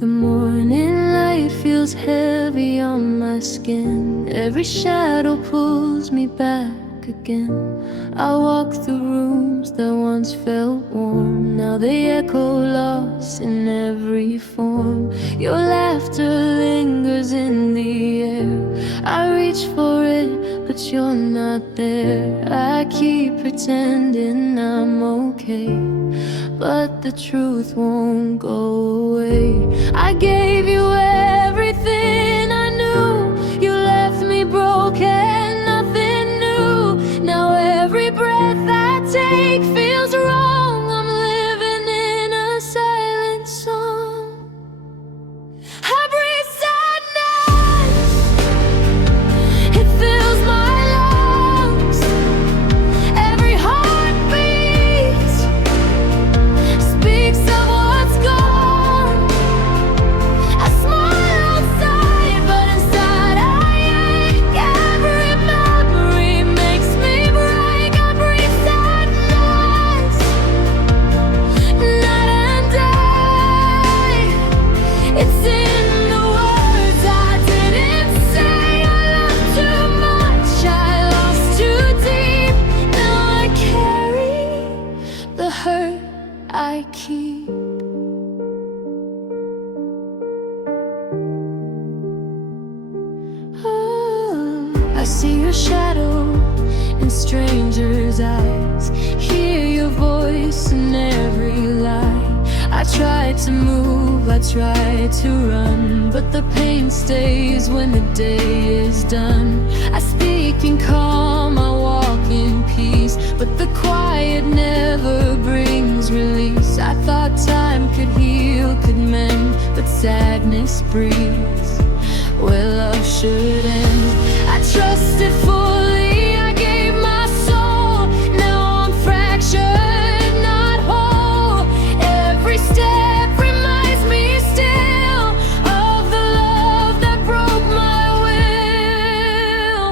The morning light feels heavy on my skin. Every shadow pulls me back again. I walk through rooms that once felt warm. Now they echo lost in every form. Your laughter lingers in the air. I reach for it, but you're not there. I keep pretending I'm okay, but the truth won't go away. I gave you everything I knew. You left me broken, nothing new. Now every breath I take feels wrong. I'm living in a silent song. I breathe sadness, it fills my lungs. Every heartbeat speaks of what's gone. I smile outside, but inside I ache. Every memory makes me break. I breathe sadness, night and day. It's in the words I didn't say. I loved too much, I lost too deep. Now I carry the hurt I keep. Oh, I see your shadow in strangers' eyes, hear your voice in every lie. I try to move, I try to run, but the pain stays when the day is done. I speak in calm, I walk in peace, but the quiet never brings release. I thought time could heal, could mend, but sadness breathes where love should end. I trusted fully, I gave my soul. Now I'm fractured, not whole. Every step reminds me still of the love that broke my will.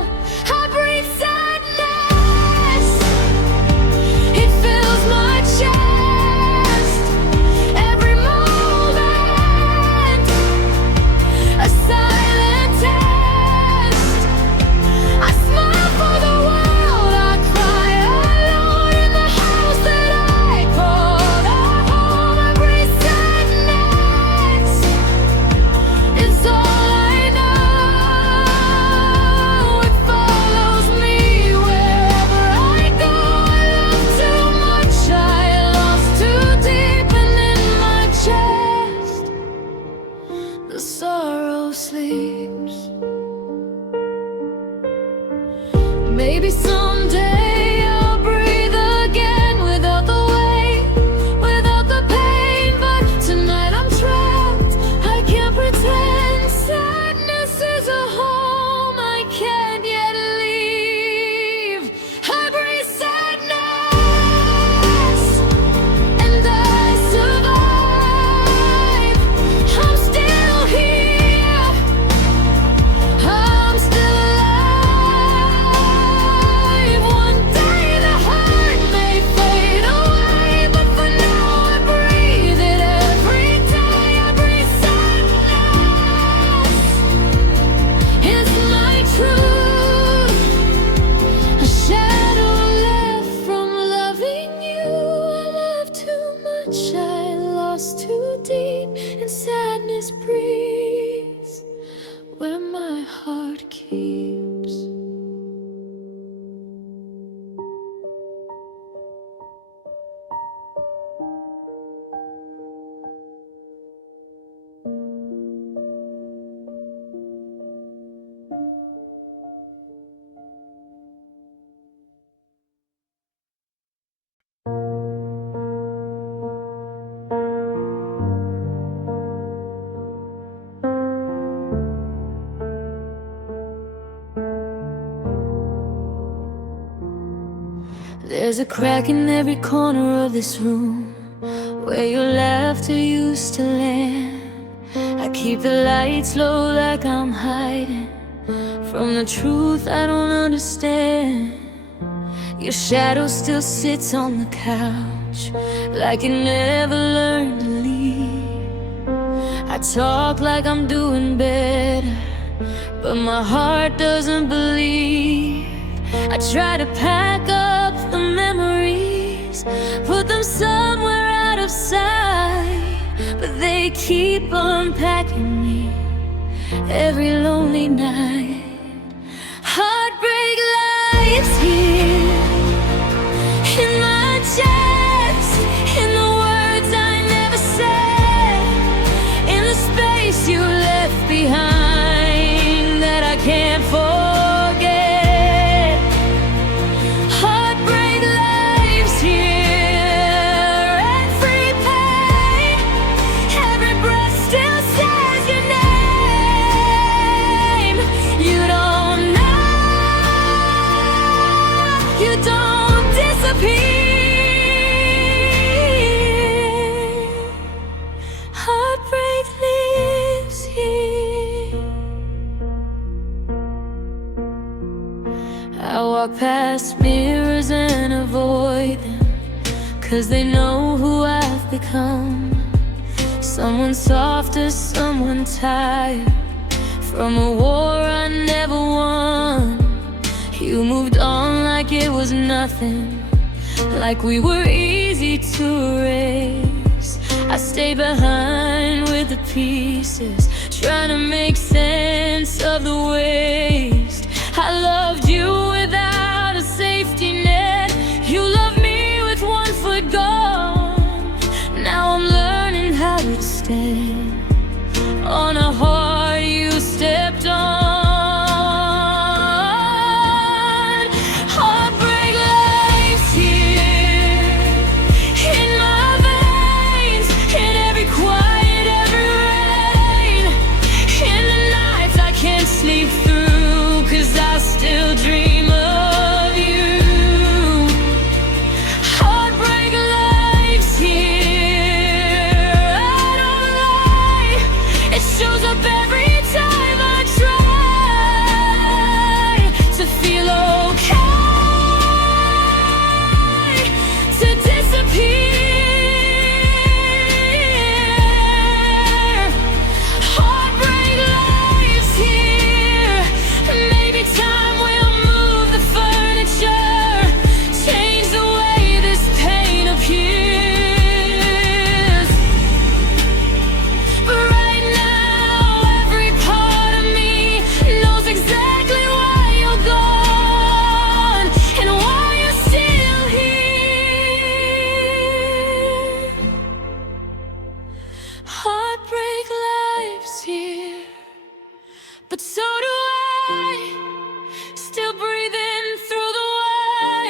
I breathe sadness, it fills my chest. Every moment a silent test. I smile for the world, I cry alone in the house that I called a home. I breathe sadness, it's all I know. It follows me wherever I go. I love too much, I lost too deep, and in my chest the sorrow sleeps. Maybe someday I'll breathe again without the weight, without the pain. But tonight I'm trapped, I can't pretend. Sadness is a home I can't yet leave. I breathe sadness, and I survive. I'm still here, I'm still alive. One day the hurt may fade away, but for now I breathe it every day. I breathe sadness, it's my truth. A shadow left from loving you. I loved too much, I lost too deep, and sadness breathes where my heart keeps. There's a crack in every corner of this room where your laughter used to land. I keep the lights low like I'm hiding from the truth I don't understand. Your shadow still sits on the couch, touch, like it never learned to leave. I talk like I'm doing better, but my heart doesn't believe. I try to pack up the memories, put them somewhere out of sight, but they keep unpacking me every lonely night. Heartbreak lies here in my chest, in the words I never said, in the space you left behind that I can't forget. Heartbreak lives here, every pain, every breath still says your name. You don't know, you don't disappear. Heartbreak lives here. I walk past mirrors and avoid them, 'cause they know who I've become. Someone softer, someone tired, from a war I never won. You moved on like it was nothing, like we were easy to erase. I stay behind with the pieces, trying to make sense of the waste. I loved you without a safety net, you loved me with one foot gone. Now I'm learning how to stand on a heart you stepped on. Heartbreak lives here in my veins, in every quiet, every rain, in the nights I can't sleep through, 'cause I still dream of you. Heartbreak lives here, I don't lie, it shows up every time I try to feel okay, to disappear. Heartbreak lives here, maybe time will move the furniture, change the way this pain appears. But right now, every part of me knows exactly why you're gone and why you're still here. Heartbreak lives here, but so do I, still breathing through the way.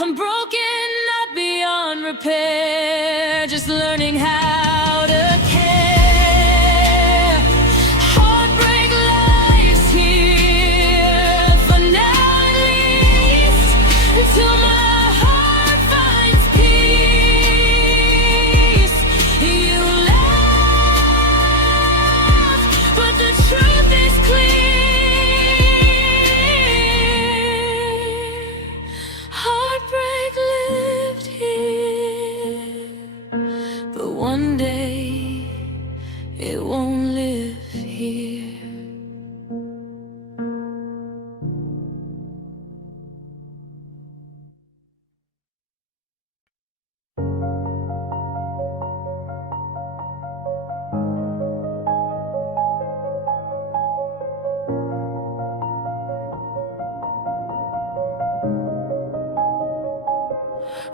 I'm broken, not beyond repair, just learning how to care. Heartbreak lives here, for now at least, until my heart finds peace. You laugh, but the truth is clear. Heartbreak lived here, but one day it won't live here.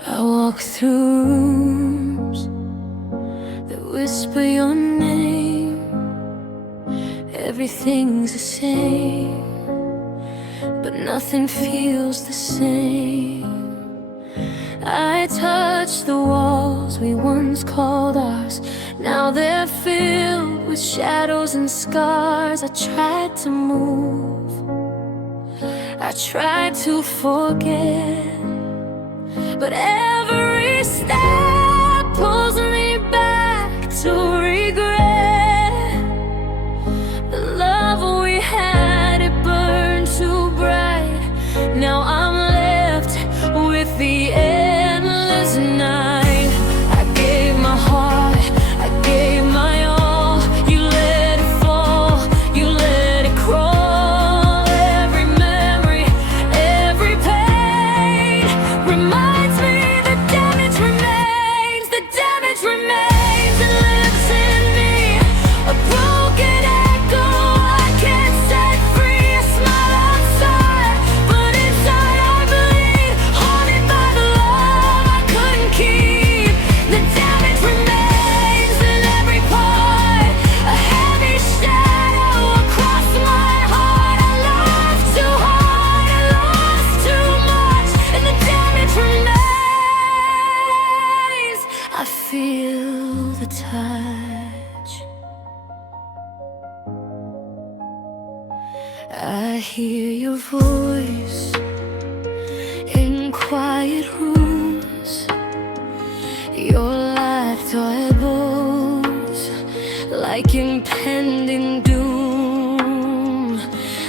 I walk through rooms that whisper your name. Everything's the same, but nothing feels the same. I touch the walls we once called ours. Now they're filled with shadows and scars. I tried to move, I tried to forget, but every step pulls me back to regret. The love we had, it burned too bright. Now I'm left with the endless night. feel the touch. I hear your voice in quiet rooms, your life-toy bones like impending doom.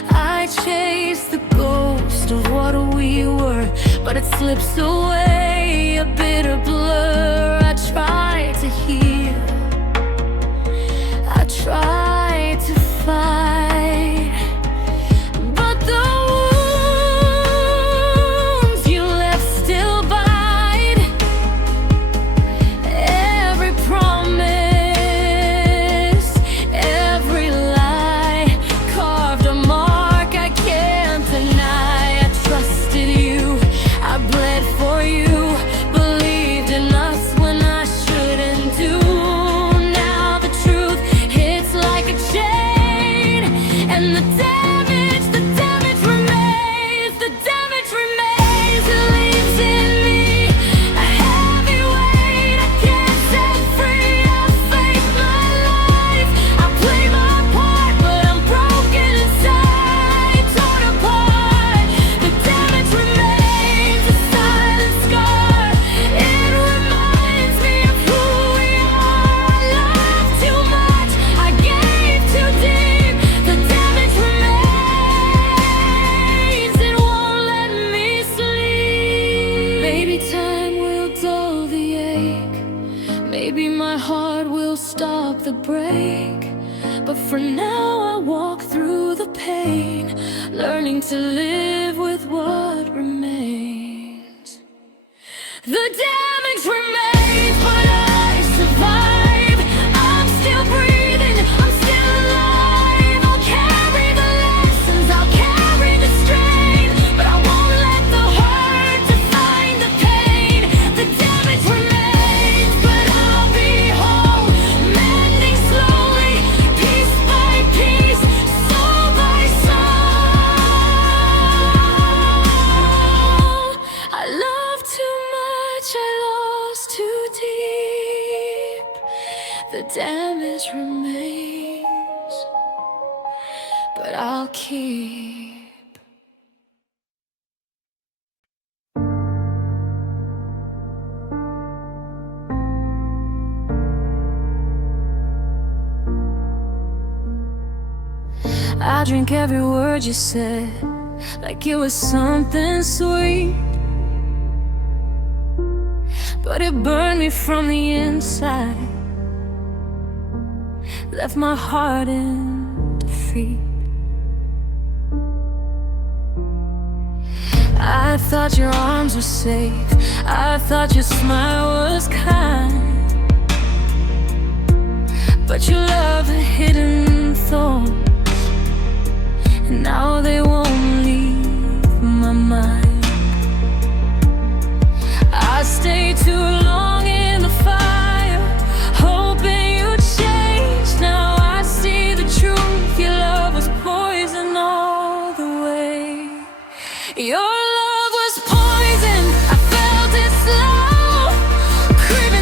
I chase the ghost of what we were, but it slips away, a bitter blur. I try to heal, I try to fight, but the wounds you left still bite. Every promise, every lie, carved a mark I can't deny. I trusted you, I bled for you, believed in us when I shouldn't do. Now the truth hits like a chain, and the damage remains. The damage remains. It leaves in me a heavy weight I can't set free. I face my life, I play my part, but I'm broken inside, torn apart. The damage remains, a silent scar. It reminds me of who we are. I loved too much, I gave too deep. The damage remains, it won't let me sleep. Maybe time will dull the ache, maybe my heart will stop the break, but for now I walk through the pain, learning to live with what remains. The damage remains, but I survive. I'm still breathing, I'm still alive. I'll carry the lessons, I'll carry the strain, but I won't let the hurt define the pain. The damage remains, but I'll be whole, mending slowly, piece by piece, soul by soul. I love too much, I lost too deep. The damage remains, but I'll keep. I drink every word you said like it was something sweet, but it burned me from the inside, left my heart in defeat. I thought your arms were safe, I thought your smile was kind, but your love had hidden thorns, and now they won't leave my mind. I stayed too long in the fire, hoping you'd change. Now I see the truth, your love was poison all the way. Your love was poison, I felt it slow, creeping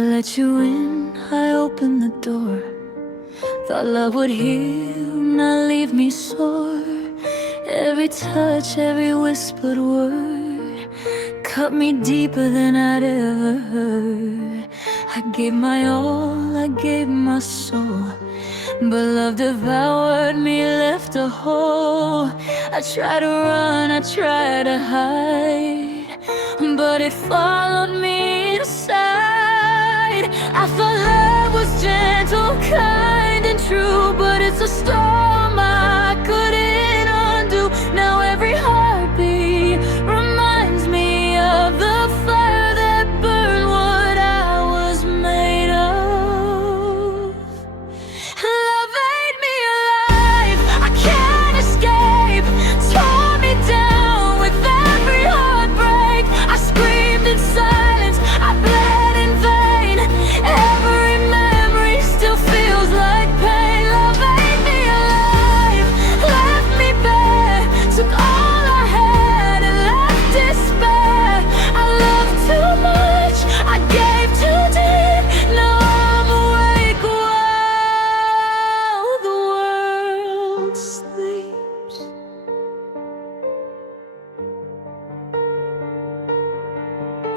let you in, I opened the door. Thought love would heal, not leave me sore. Every touch, every whispered word cut me deeper than I'd ever heard. I gave my all, I gave my soul, but love devoured me, left a hole. I tried to run, I tried to hide, but it followed me inside. I thought love was gentle, kind and true, but it's a storm I couldn't undo. Now every heartbeat reminds me of the fire that burned what I was made of. Love ate me alive, I can't escape, tore me down with every heartbreak. I screamed in silence, I bled in vain. Every memory still feels like pain. Love ate me alive, left me bare, took all I had and left despair. I loved too much, I gave too deep. Now I'm awake while the world sleeps.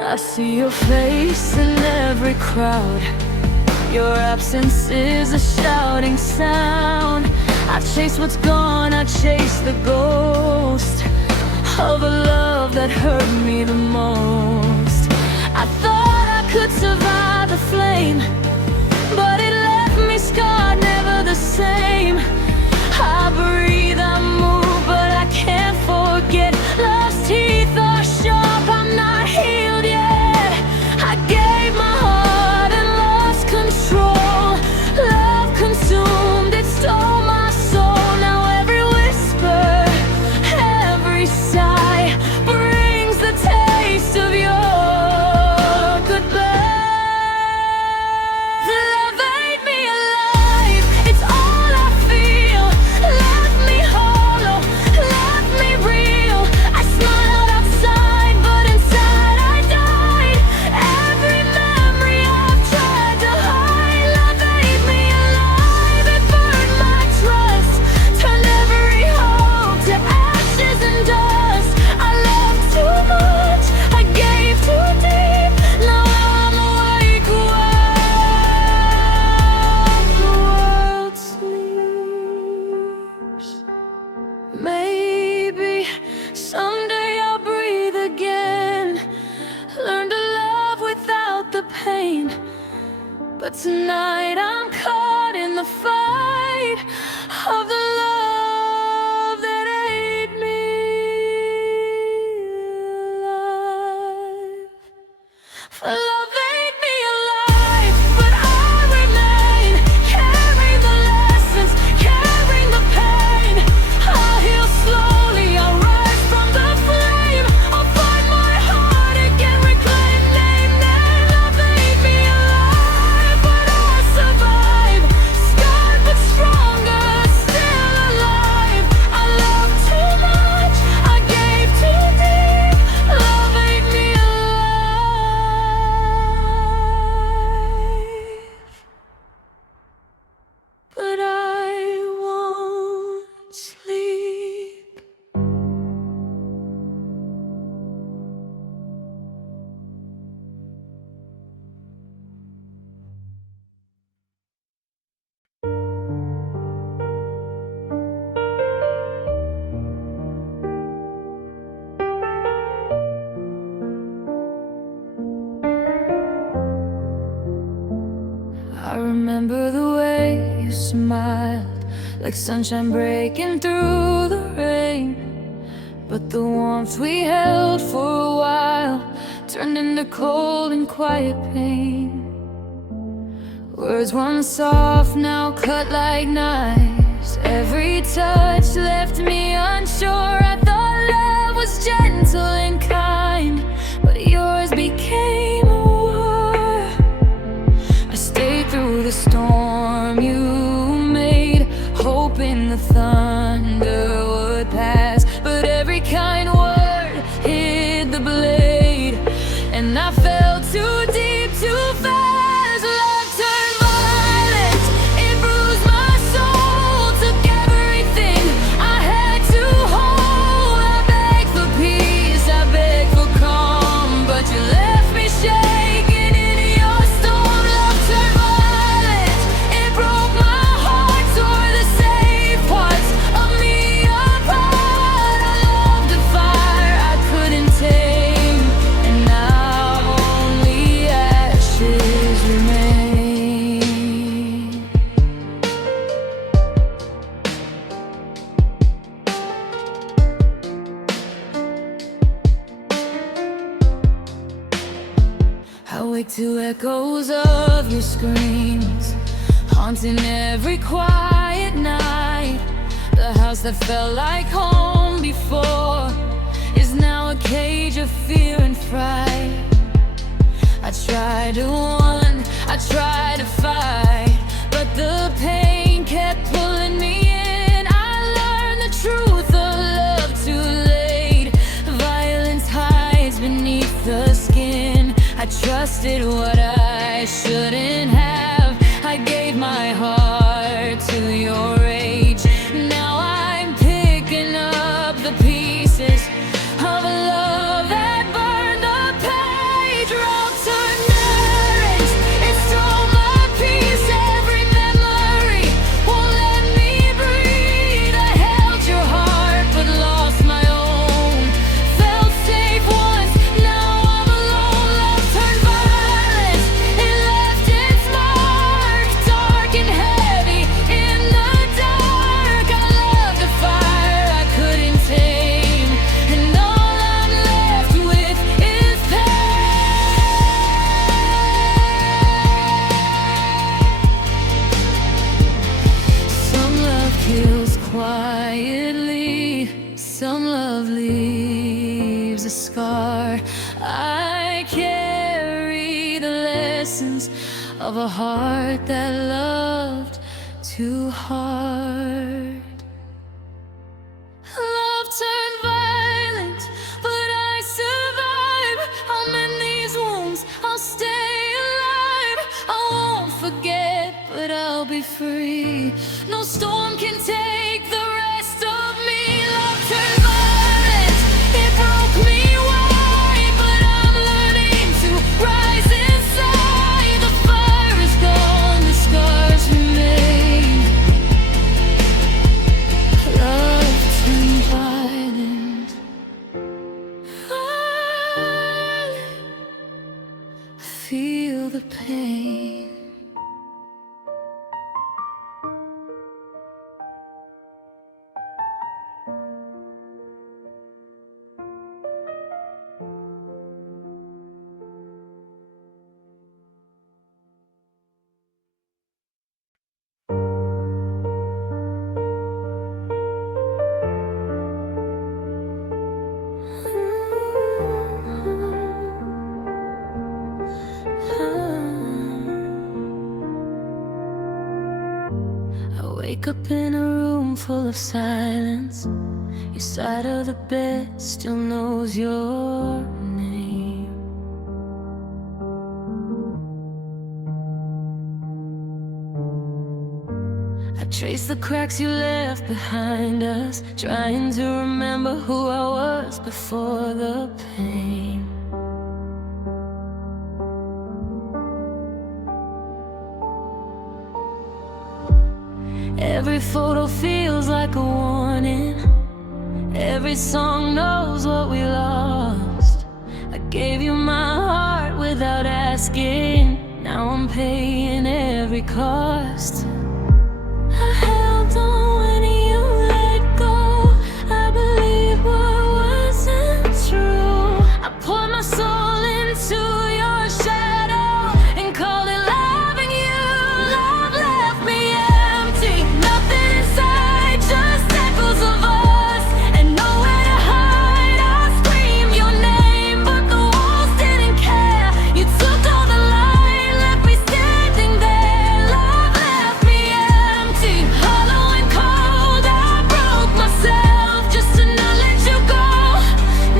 I see your face in every crowd. Your absence is a shouting sound. I chase what's gone, I chase the ghost of a love that hurt me the most. I thought I could survive the flame, but it left me scarred, never the same. I breathe, I move, but I can't forget. Love's teeth are sharp, I'm not healed yet. I gave my heart and lost control. Love consumed, it stole my soul. Now every whisper, every sigh brings the taste of your goodbye. Love ate me alive, it's all I feel. Left me hollow, left me real. I smiled outside, but inside I died. Every memory I've tried to hide. Love ate me alive, it burned my trust, turned every hope to ashes and dust. I loved too much, I gave too deep. Now I'm awake while the world sleeps. Maybe someday I'll breathe again, learn to love without the pain. But tonight I'm caught in the fight of the love that ate me alive. Love ate me alive, but I remain, carrying the lessons, carrying the pain. I'll heal slowly, I'll rise from the flame. I'll find my heart again, reclaim name. Love ate me alive, but I survive, scarred but stronger, still alive. I loved too much, I gave too deep. Love ate me alive, but I won't sleep. I remember the way you smiled, like sunshine breaking through the rain. But the warmth we held for a while turned into cold and quiet pain. Words once soft, now cut like knives. Every touch left me unsure. I thought love was gentle and kind, but yours became a war. I stayed through the storm you made, hoping the thunder would pass. But every kind word hit the blade, and I fell too deep, too fast. awake to echoes of your screams, haunting every quiet night. The house that felt like home before is now a cage of fear and fright. I tried to run, I tried to fight, but the pain kept pulling me in. I learned the truth of love too late. Violence hides beneath the skin. I trusted what I shouldn't have. I gave my heart to your rage. Now I'm picking up the pieces of a love that burned the page. Wrote to narrate, it stole my peace. Every memory won't let me breathe. I held your heart but lost my own. Felt safe once, now I'm alone. Love turned violent, it left its mark. Dark and heavy in the dark. I loved a fire I couldn't tame, and all I'm left with is pain. Some love kills quietly, some love leaves a scar. I carry the lessons of a heart that loved too hard. Love turned violent, but I survive. I'll mend these wounds, I'll stay alive. I won't forget, but I'll be free. No storm can take the rest of me. Love turned violent, it broke me wide, but I'm learning to rise inside. The fire is gone, the scars remain. Love turned violent, violent. Feel the pain. I wake up in a room full of silence. Your side of the bed still knows your name. I trace the cracks you left behind us, trying to remember who I was before the pain. Every photo feels like a warning. Every song knows what we lost. I gave you my heart without asking. Now I'm paying every cost. I held on when you let go. I believed what wasn't true. I poured my soul into your shadow and called it loving you. Love left me empty, nothing inside, just echoes of us and nowhere to hide. I screamed your name, but the walls didn't care. You took all the light, left me standing there. Love left me empty, hollow and cold. I broke myself just to not let you go.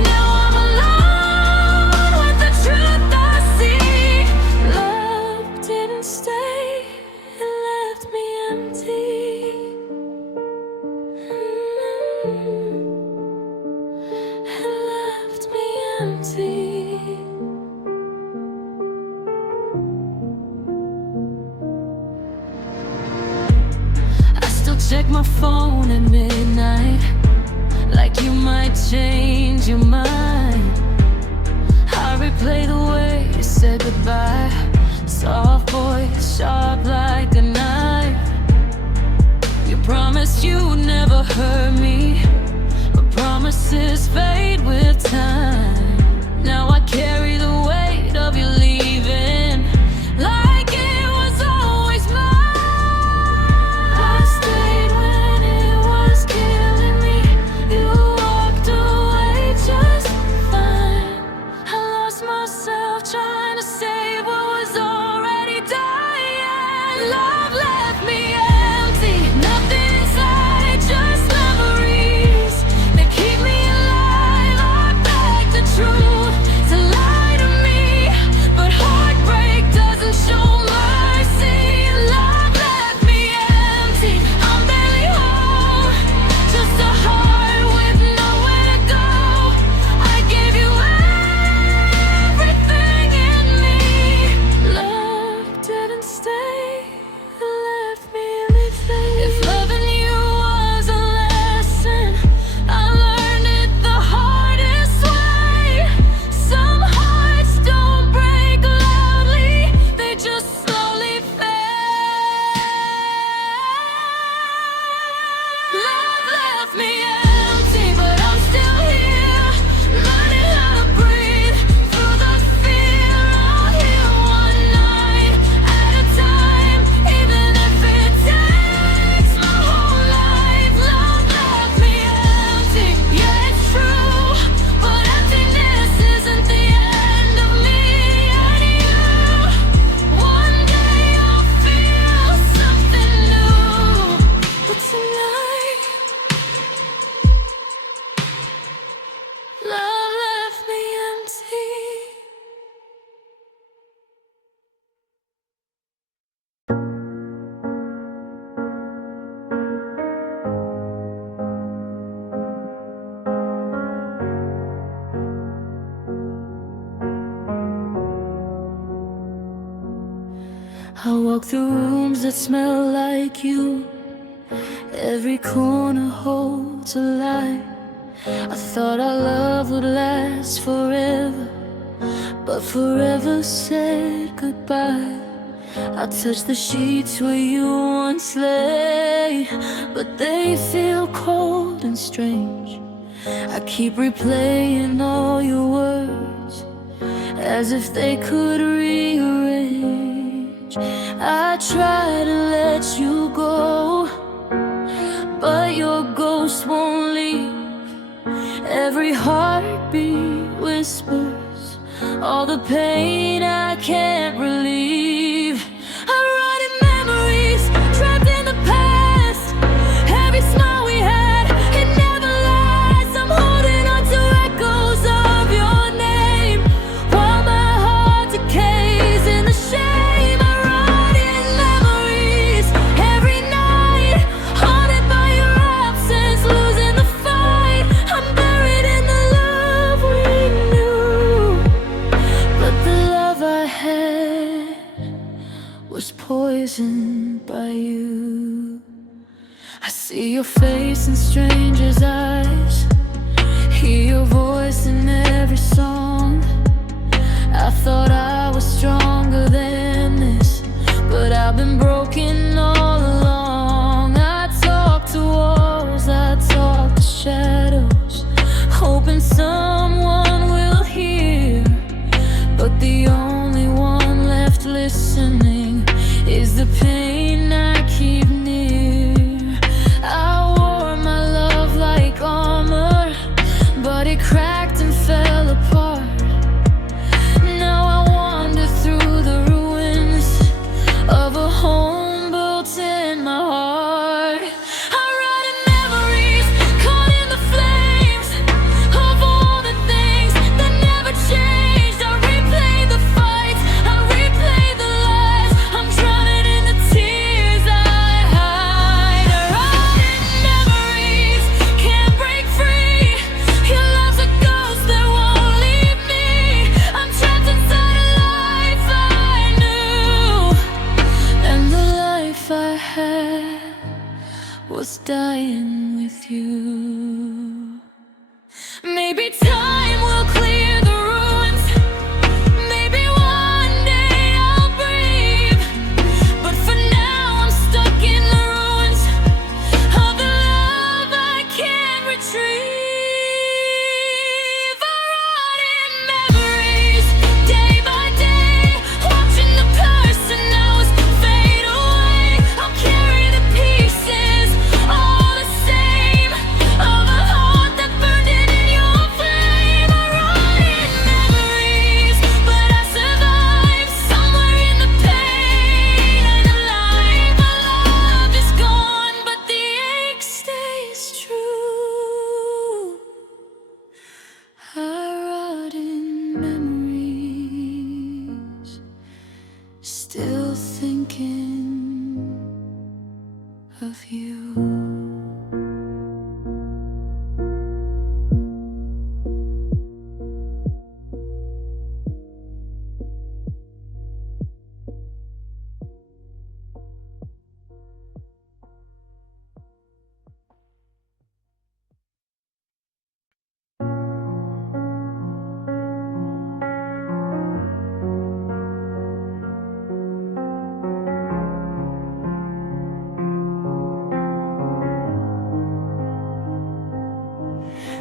Now I'm alone with the truth I see. Love didn't stay, it left me empty. It left me empty. I still check my phone at midnight, like you might change your mind. I replay the way you said goodbye. Soft voice, sharp like a knife. You promised you'd never hurt me, but promises fade with time. Now I carry the weight of you leaving. I walk through rooms that smell like you. Every corner holds a lie. I thought our love would last forever, but forever said goodbye. I touch the sheets where you once lay, but they feel cold and strange. I keep replaying all your words as if they could rearrange. I try to let you go, but your ghost won't leave. Every heartbeat whispers all the pain I can't relieve. I run in memories, trapped in the past. Every smile we had, it never lasts. I'm holding on to echoes of your name, while my heart decays in the shame. I run in memories every night, haunted by your absence, losing the fight. I'm buried in the love we knew, but the love I had was poisoned by you. I see your face in strangers' eyes, hear your voice in every song. I thought I was stronger than this, but I've been broken all along. I talk to walls, I talk to shadows, hoping someone will hear, but the only one left listening is the pain I keep near. I wore my love like armor, but it cracked and fell apart. Now I wander through the ruins of a home built in my heart. I run in memories, caught in the flames of all the things that never changed. I replay the fights, I replay the lies. I'm drowning in the tears I hide. I run in memories, can't break free. Your love's a ghost that won't leave me. I'm trapped inside a life I knew, and the life I had was dying with you. Maybe time will clear the ruins, maybe one day I'll breathe, but for now I'm stuck in the ruins of the love I can't retrieve. I run in memories, day by day, watching the person I was fade away. I'll carry the pieces, all the same, of a heart that burned it in your flame. I run in memories, but I survive somewhere in the pain and alive. My love is gone, but the ache stays true. I rot in memories, still thinking of you.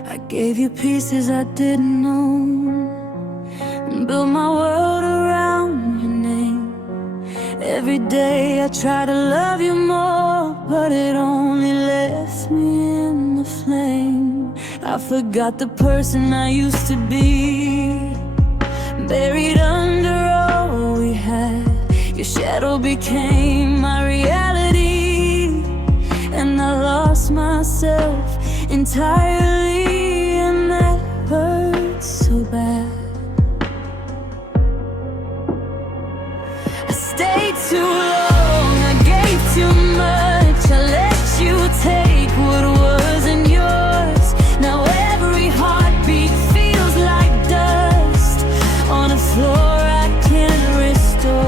I gave you pieces I didn't own, and built my world around your name. Every day I try to love you more, but it only left me in the flame. I forgot the person I used to be, buried under all we had. Your shadow became my reality, and I lost myself entirely, and that hurts so bad. I stayed too long, I gave too much, I let you take what wasn't yours. Now every heartbeat feels like dust on a floor I can't restore.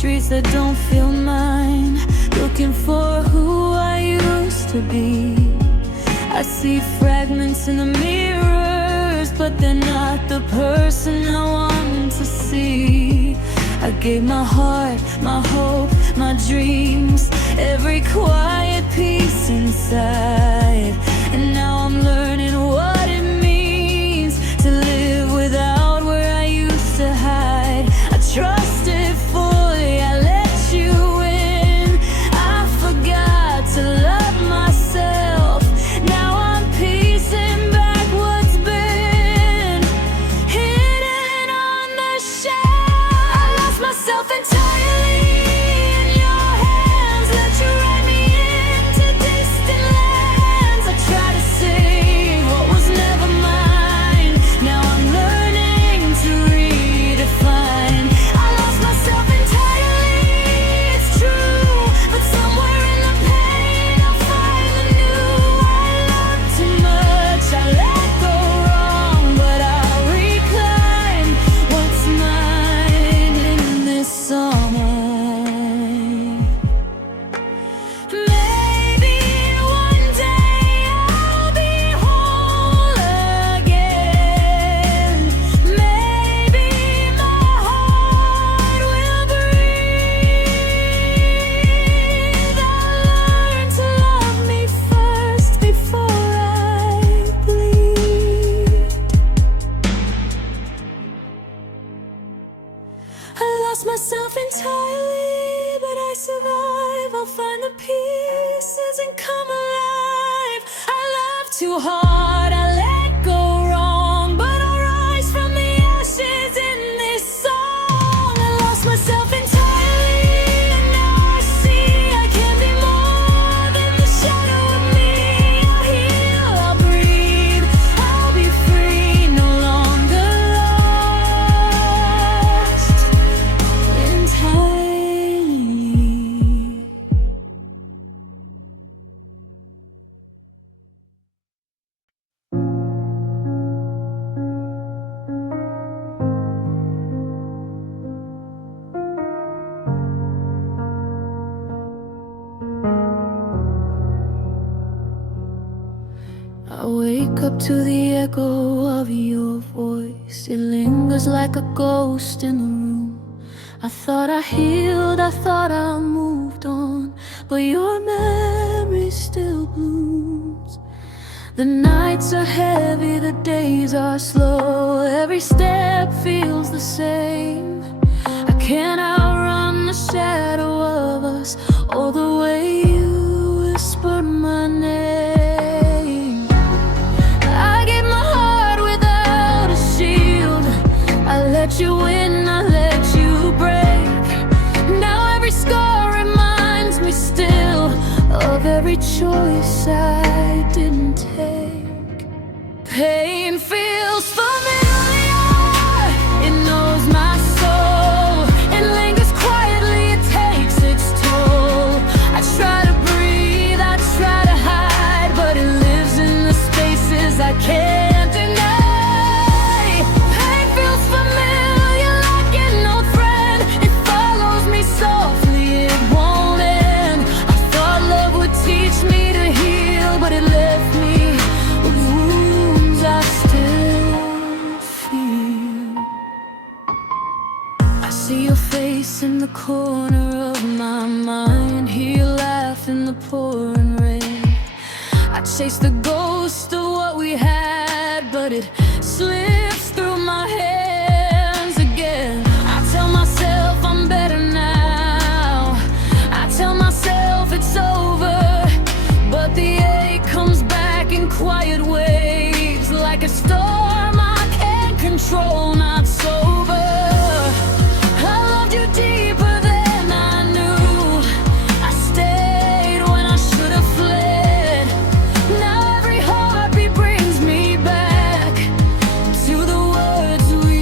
streets that don't feel mine, looking for who I used to be. I see fragments in the mirrors, but they're not the person I want to see. I gave my heart, my hope, my dreams, every quiet piece inside. And now I'm learning what it means to live without where I used to hide. I trusted fully, I let you in. I forgot to love myself. Now I'm piecing back what's been hidden on the shelf. I lost myself entirely in your hands, let you write me into distant lands. I try to save what was never mine. Now I'm learning to redefine. I lost myself entirely, it's true, but somewhere in the pain I'll find the new. I love too much, I let go wrong, but I'll reclaim what's mine in this song. Maybe one day I'll be whole again. Maybe my heart will breathe. I'll learn to love me first before I bleed. I lost myself entirely, but I survive. I'll find the pieces and come alive. I love too hard, I let go wrong, but I'll rise from the ashes in this song. I lost myself entirely, and now I see I can be more than the shadow of me. I'll heal, I'll breathe, I'll be free, no longer lost entirely. I wake up to the echo of your voice. It lingers like a ghost in the room. I thought I healed, I thought I moved on, but your memory still blooms. The nights are heavy, the days are slow. Every step feels the same. I can't outrun the shadow of us, or the way you whisper my name. I gave my heart without a shield. I let you in, I let you break. Now every scar reminds me still of every choice I didn't take. Pain feels familiar, it knows my soul. It lingers quietly, it takes its toll. I try to breathe, I try to hide, but it lives in the spaces I can't deny. Pain feels familiar like an old friend. It follows me softly, it won't end. I thought love would teach me to heal, but it left me with wounds I still feel. I see your face in the corner of my mind, hear you laugh in the pouring rain. I chase the ghost of what we had, but it slips through my hands again. I tell myself I'm better now, I tell myself it's over, but the ache comes back in quiet waves, like a storm I can't control, not sober. I loved you deeper than I knew. I stayed when I should have fled. Now every heartbeat brings me back to the words we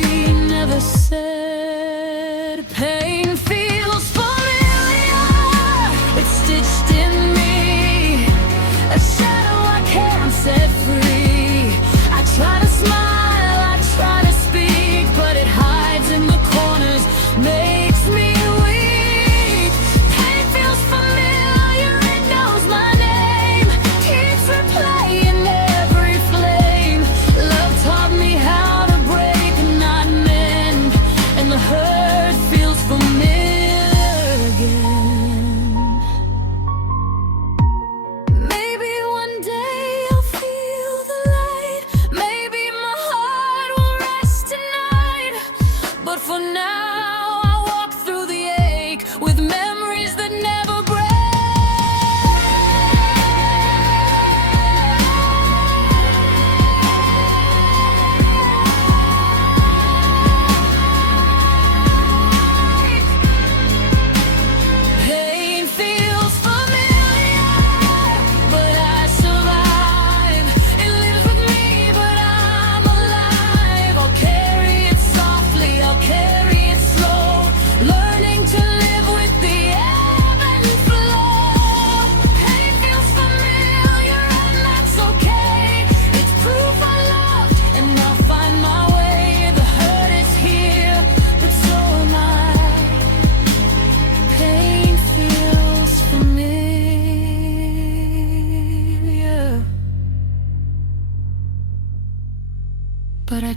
never said. Pain feels familiar, it's stitched in me, a shadow I can't set free. I try to smile, I try to speak,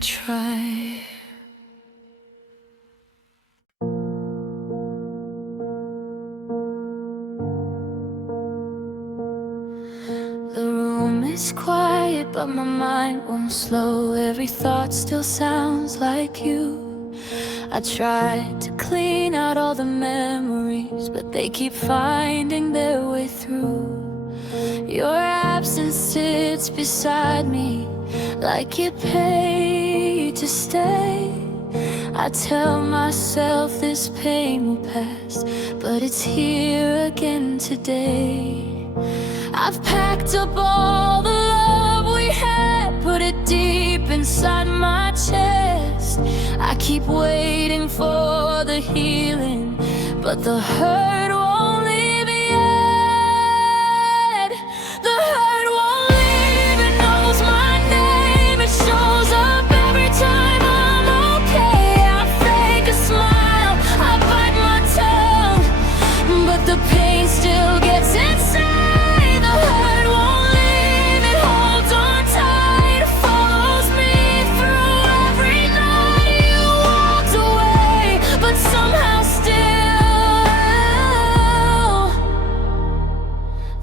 try. The room is quiet, but my mind won't slow. Every thought still sounds like you. I tried to clean out all the memories, but they keep finding their way through. Your absence sits beside me like you paid to stay. I tell myself this pain will pass, but it's here again today. I've packed up all the love we had, put it deep inside my chest. I keep waiting for the healing, but the hurt won't leave yet. The hurt won't leave, it knows my name. It shows up every time I'm okay. I fake a smile, I bite my tongue, but the pain still gets inside.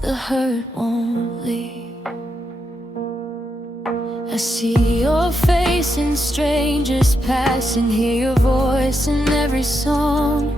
The hurt won't leave. I see your face in strangers passing, hear your voice in every song.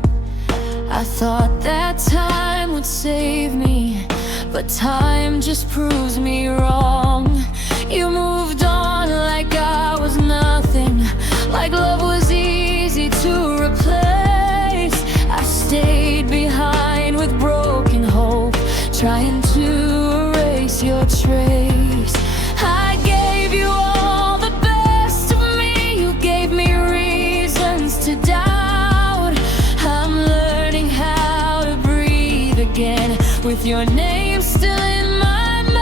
I thought that time would save me, but time just proves me wrong. You moved on like I was nothing, like love was easy to replace. I stayed behind with broken hope, trying to erase your trace. I gave you all the best of me, you gave me reasons to doubt. I'm learning how to breathe again with your name still in my mouth.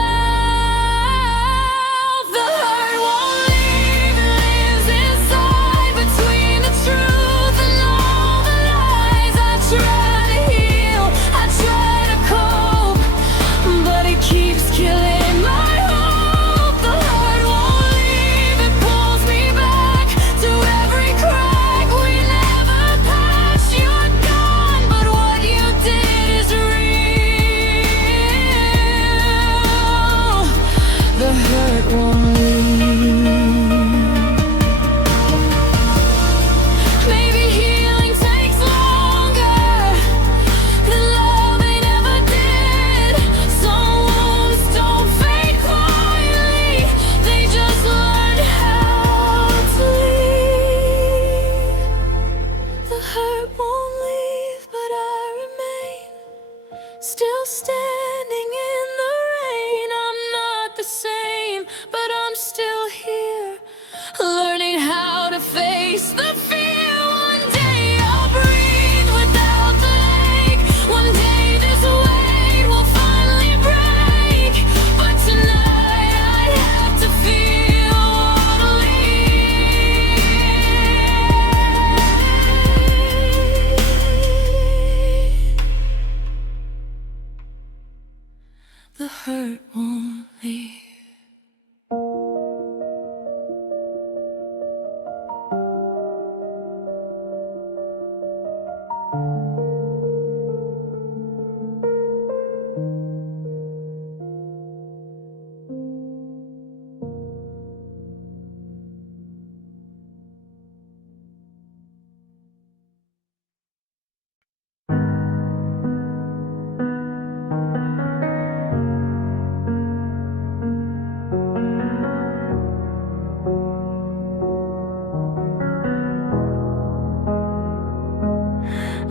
The hurt won't leave, it lives inside between the truth and all the lies. I try to heal, I try to cope, but it keeps killing my hope. The heart won't leave, it pulls me back to every crack we never passed. You're gone, but what you did is real. The hurt won't leave. Maybe healing takes longer than love ain't ever did. Some wounds don't fade quietly, they just learn how to leave. The hurt won't leave, but I remain, still standing in the rain. I'm not the same, but I'm still here, learning how to face the fear. One day I'll breathe without the ache. One day this weight will finally break. But tonight I have to feel what the hurt won't leave.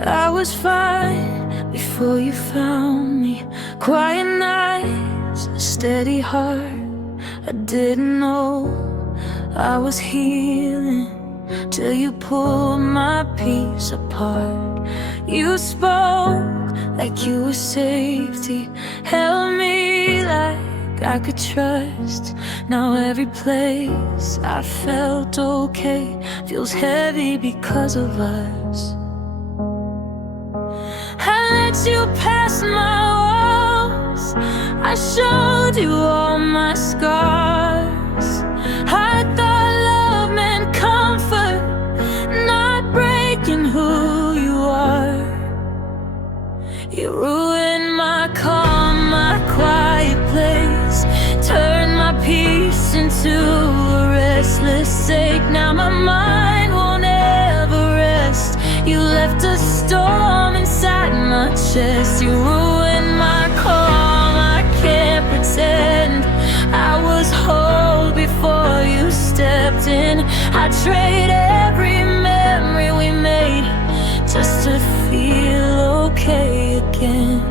I was fine before you found me. Quiet nights, a steady heart. I didn't know I was healing till you pulled my piece apart. You spoke like you were safety, held me like I could trust. Now every place I felt okay feels heavy because of us. I let you past my walls, I showed you all my scars. I thought love meant You ruined my calm, my quiet place, turned my peace into a restless ache. Now my mind won't ever rest. You left a storm inside my chest. You ruined my calm, I can't pretend I was whole before you stepped in. I trade every memory we made just to feel okay again.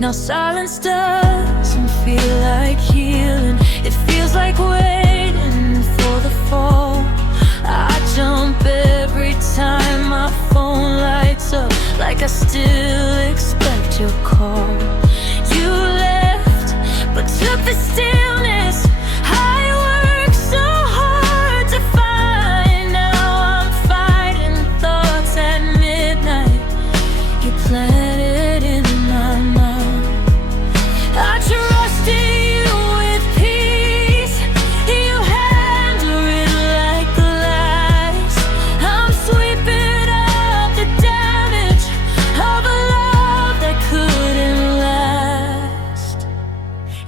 Now silence doesn't feel like healing. It feels like waiting for the fall. I jump every time my phone lights up, like I still expect your call. You left, but took the stillness I worked so hard to find. Now I'm fighting thoughts at midnight you planted in my mind. I trusted you with peace, you handle it like glass. I'm sweeping up the damage of a love that couldn't last.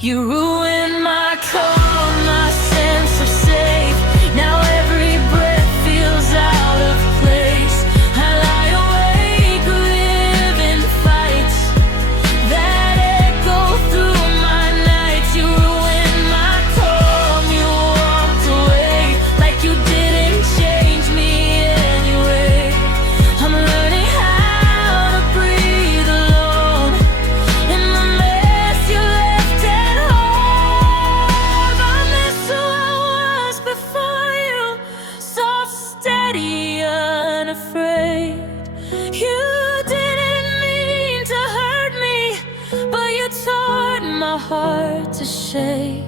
You ruined my calm, my sense of safe. Now every breath feels out of place. I lie awake, live in fights that echo through my nights. You ruined my calm, you walked away like you didn't change me anyway. I'm learning how to breathe alone in the mess you left at home. I miss who I was before you, soft, steady, unafraid. You didn't mean to hurt me, but you taught my heart to shake.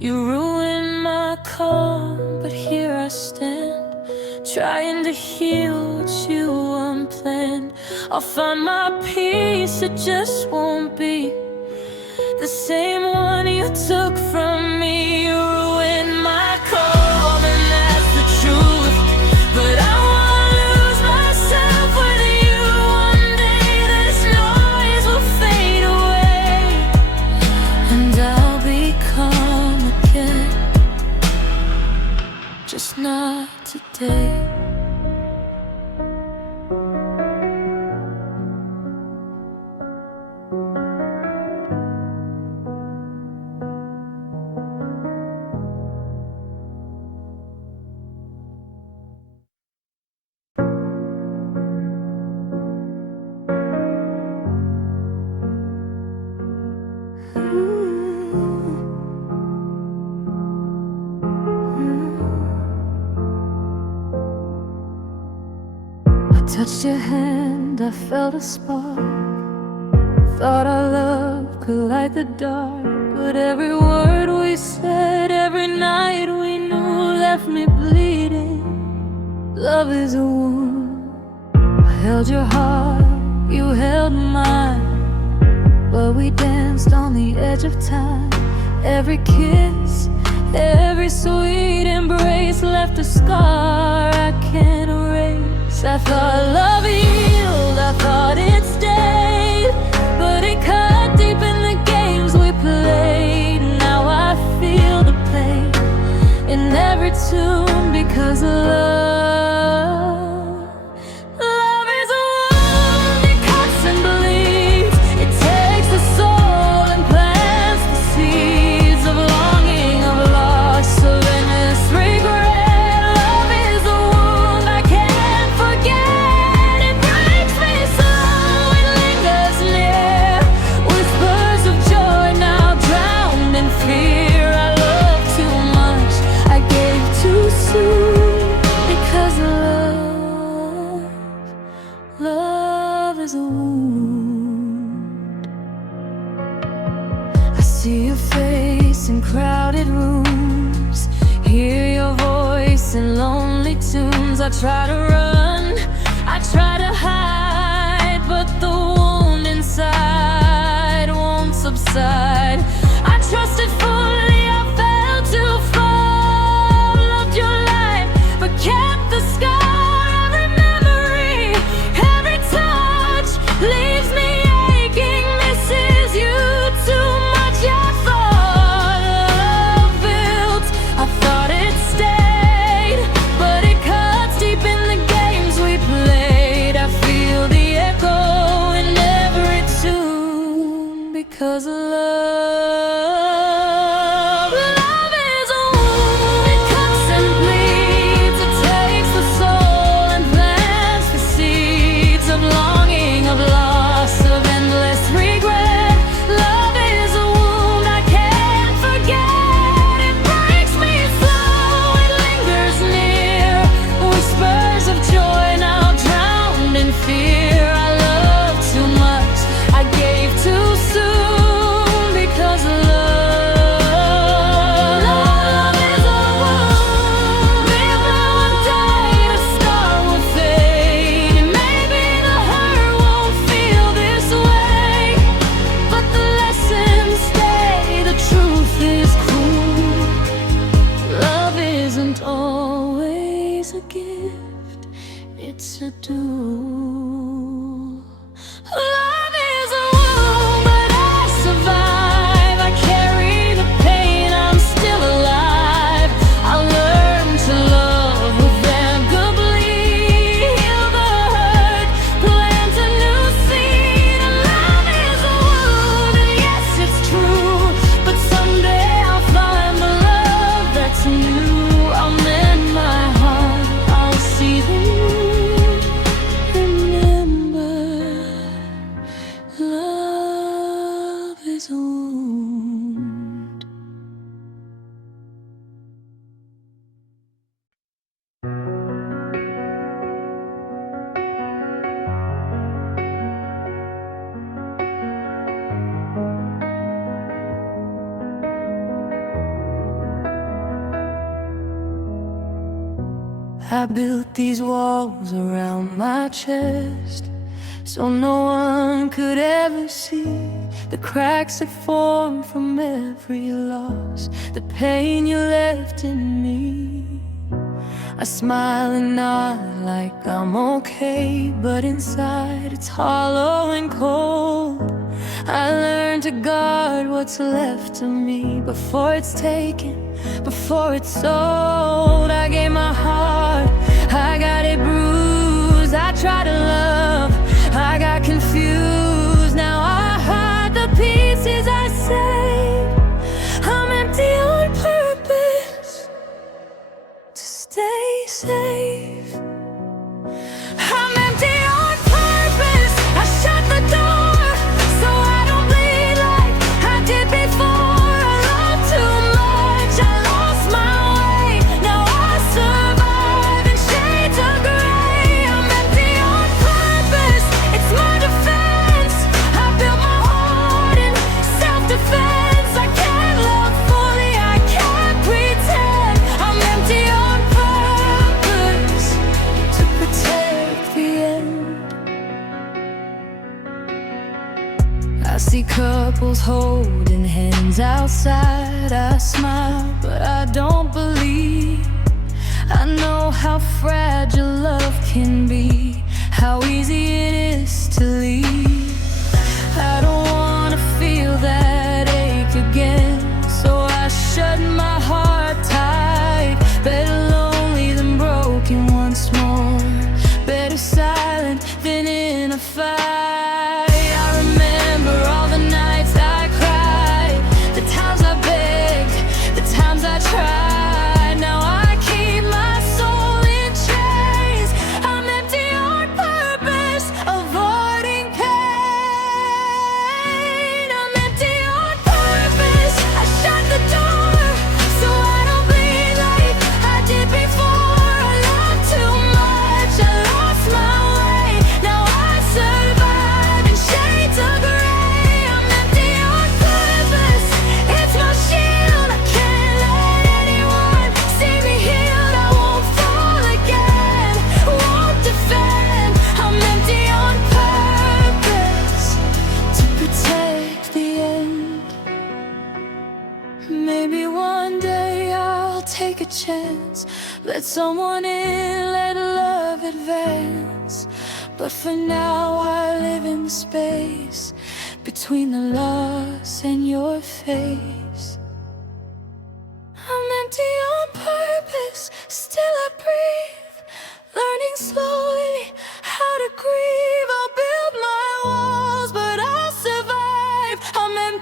You ruined my calm, but here I stand, trying to heal what you unplanned. I'll find my peace, it just won't be the same one you took from me. You ruined my calm, and that's the truth. But I wanna lose myself with you. One day this noise will fade away, and I'll be calm again, just not today. Touched your hand, I felt a spark. Thought our love could light the dark, but every word we said, every night we knew left me bleeding. Love is a wound. I held your heart, you held mine, but we danced on the edge of time. Every kiss, every sweet embrace left a scar I can't erase. I thought love healed, I thought it stayed, but it cut deep in the games we played. Now I feel the pain in every tune because of love. Love is a wound, it cuts and bleeds. It takes the soul and plants the seeds of longing, of loss, of endless regret. Love is a wound I can't forget. It breaks me slow, it lingers near. Whispers of joy now drowned in fear. I love too much, I gave too soon because of love. Love is a wound. I see your face in crowded rooms, hear your voice in lonely tunes. I try to run, I try to hide, but the wound inside won't subside. I trusted fully, I fell too far. Loved your life, but kept the scar. Every memory, every because of love. Love is a wound, it cuts and bleeds. It takes the soul and plants the seeds of longing, of loss, of endless regret. Love is a wound I can't forget. It breaks me slow, it lingers near. Whispers of joy now drowned in fear. I love too much, I gave too soon because of love. Love is a wound. Live now and die, the star will fade. And maybe the hurt won't feel this way, but the lessons stay. The truth is cruel. Love isn't always a gift, it's a duel. Love is a wound, but I survive. I carry the pain, I'm still alive. I learn to love with amicably. Heal the hurt, plant a new seed. And love is a wound, and yes, it's true. But someday I'll find the love that's new. I'll mend my heart, I'll see the wound. Remember, love is a wound. I built these walls around my chest so no one could ever see the cracks that form from every loss, the pain you left in me. I smile and nod like I'm okay, but inside it's hollow and cold. I learned to guard what's left of me before it's taken, before it's sold. I gave my heart, I got it bruised. I tried to love, I got confused. Now I hide the pieces I saved. I'm empty on purpose to stay safe. I'm empty on purpose. I shut the door so I don't bleed like I did before. I love too much, I lost my way. Now I survive in shades of gray. I'm empty on purpose, it's my defense. I built my heart in self-defense. I can't love fully, I can't pretend. I'm empty on purpose to protect the end. I see couples holding hands outside. I smile, but I don't believe. I know how fragile love can be, how easy it is to leave. I don't wanna feel that ache again, so I shut my heart tight. Better lonely than broken once more. Better silent than in a fight. I remember all the nights I cried, the times I begged, the times I tried. Now I keep my soul in chains. I'm empty on purpose, avoiding pain. I'm empty on purpose. I shut the door so I don't bleed like I did before. I love too much, I lost my way. Now I survive in shades of gray. I'm empty on purpose, it's my shield. I can't let anyone see me healed. I won't fall again, won't defend. I'm empty on purpose to protect the end. Maybe one day I'll take a chance, let someone in, let love advance. But for now I live in the space between the loss and your face. I'm empty on purpose, still I breathe, learning slowly how to grieve. I'll build my walls, but I'll survive. I'm empty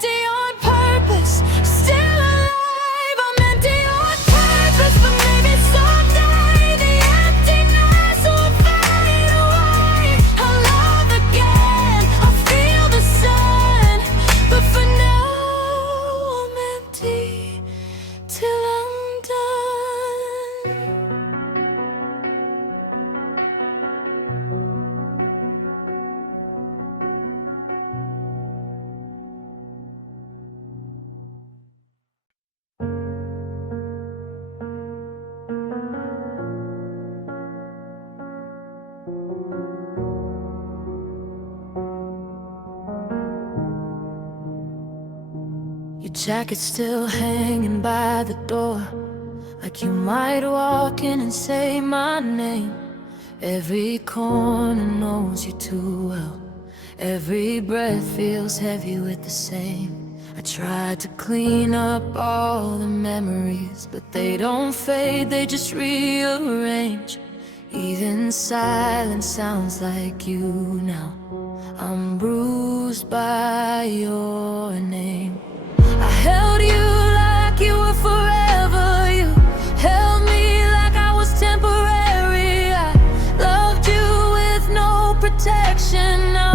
Your jacket's still hanging by the door, like you might walk in and say my name. Every corner knows you too well. Every breath feels heavy with the same. I tried to clean up all the memories, but they don't fade, they just rearrange. Even silence sounds like you now. I'm bruised by your name. I held you like you were forever. You held me like I was temporary. I loved you with no protection. Now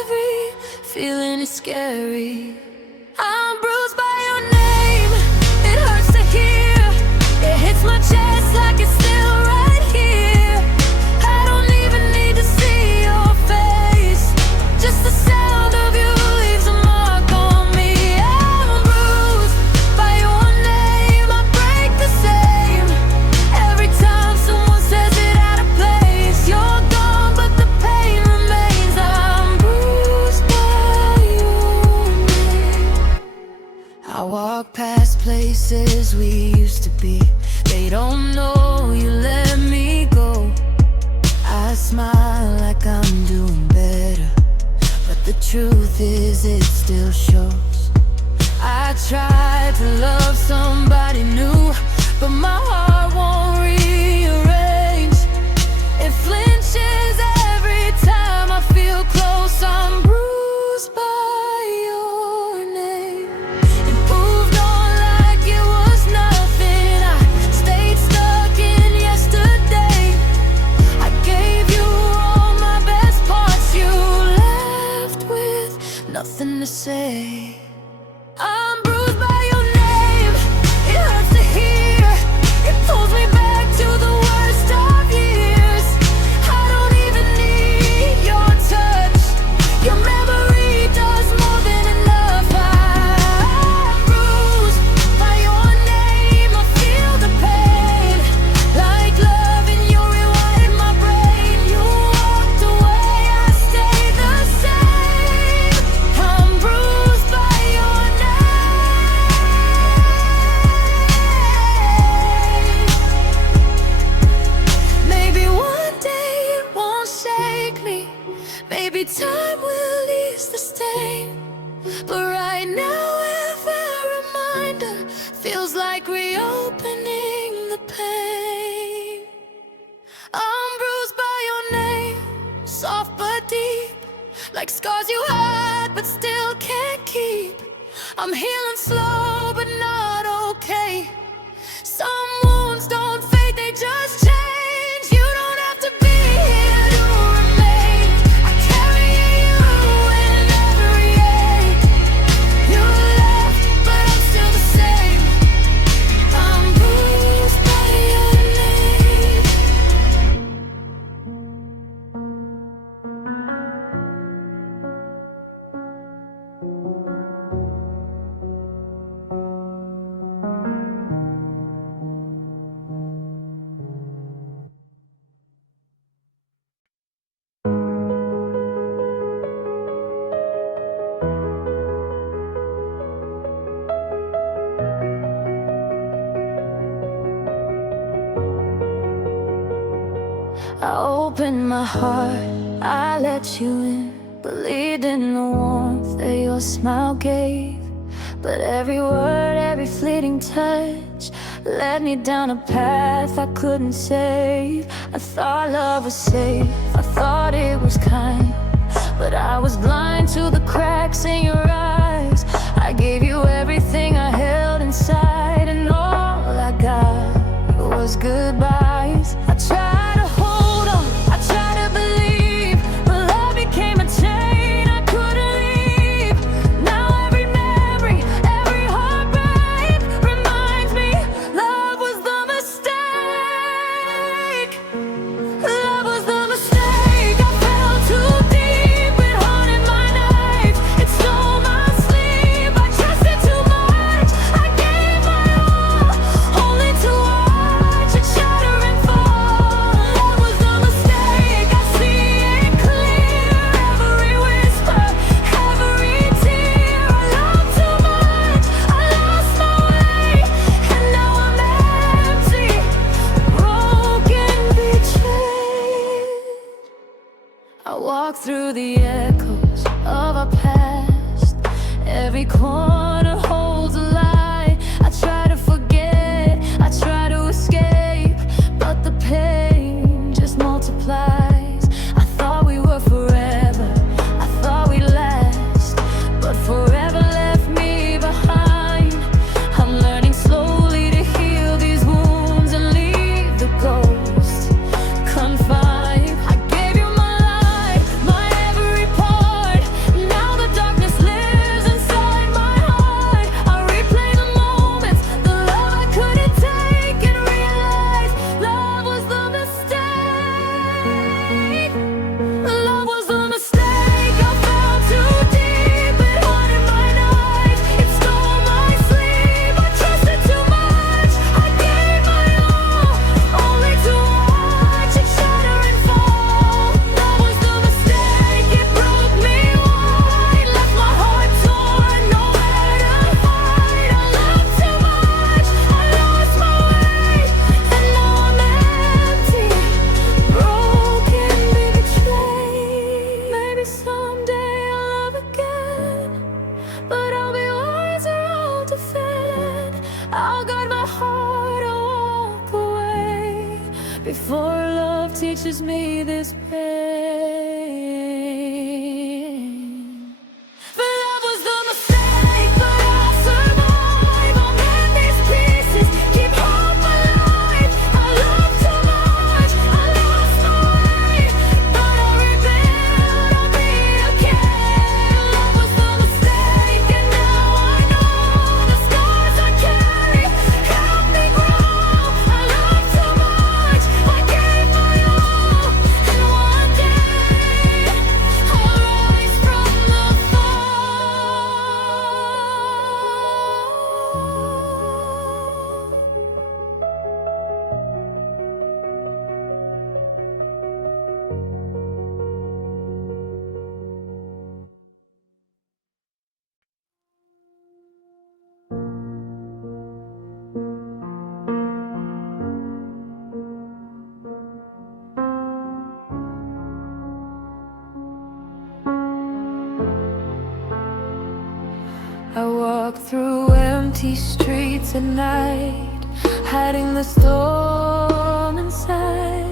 every feeling is scary. I'm bruised by your name. It hurts to hear. It hits my chest like it's still right here. I don't even need to see your face. Just the sound of you leaves a mark on me. I'm bruised by your name. I break the same every time someone says it out of place. You're gone, but the pain remains. I'm bruised by your name. I walk past places we used to be. They don't know you let me go. I smile like I'm doing better, but the truth is it still shows. I tried to love somebody new, but my heart won't rearrange. It flinches every time I feel close. I'm bruised by your name. It moved on like it was nothing. I stayed stuck in yesterday. I gave you all my best parts. You left with nothing to say. I'm bruised by your name. It hurts to hear. It pulls me back to the worst of years. I don't even need your touch. Your memory does more than enough. I'm bruised by your name. I feel the pain. Like loving you rewinded my brain. You walked away, I stay the same. I'm bruised by your name. Maybe one day it won't shake me. Maybe time will ease the stain. But right now every reminder feels like reopening the pain. I'm bruised by your name, soft but deep, like scars you had but still can't keep. I'm healing slow but not okay. Some wounds don't fade, they just change. You don't have to be here to remain. I carry you in every ache. You left, but I'm still the same. I'm bruised by your name. I opened my heart, I let you in, believed in the warmth that your smile gave. But every word, every fleeting touch led me down a path I couldn't save. I thought love was safe, I thought it was kind, but I was blind to the cracks in your eyes. I gave you everything I held inside, and all I got was goodbyes. I tried to hold on, I tried to believe, but love became a chain I couldn't leave. Now every memory, every heartbreak reminds me love was the mistake. Love was the mistake. I fell too deep, it haunted my nights. It stole my I walk through the echoes of our past. Every corner holds a lie. I try to forget, I try to escape, but the pain just multiplies. I thought we were forever, I thought we'd last, but forever left me behind. I'm learning slowly to heal these wounds and leave the ghost confined. I'll guard my heart, I'll walk away before love teaches me this pain. But love was the mistake, but I'll survive. I'll mend these pieces, keep hope alive. I love too much, I lost my way, but I'll rebuild, I'll be okay. Love was the mistake, and now I know the scars I carry help me grow. I love too much, I gave my all, and one day I'll rise from the fall. I walk through empty streets at night, hiding the storm inside.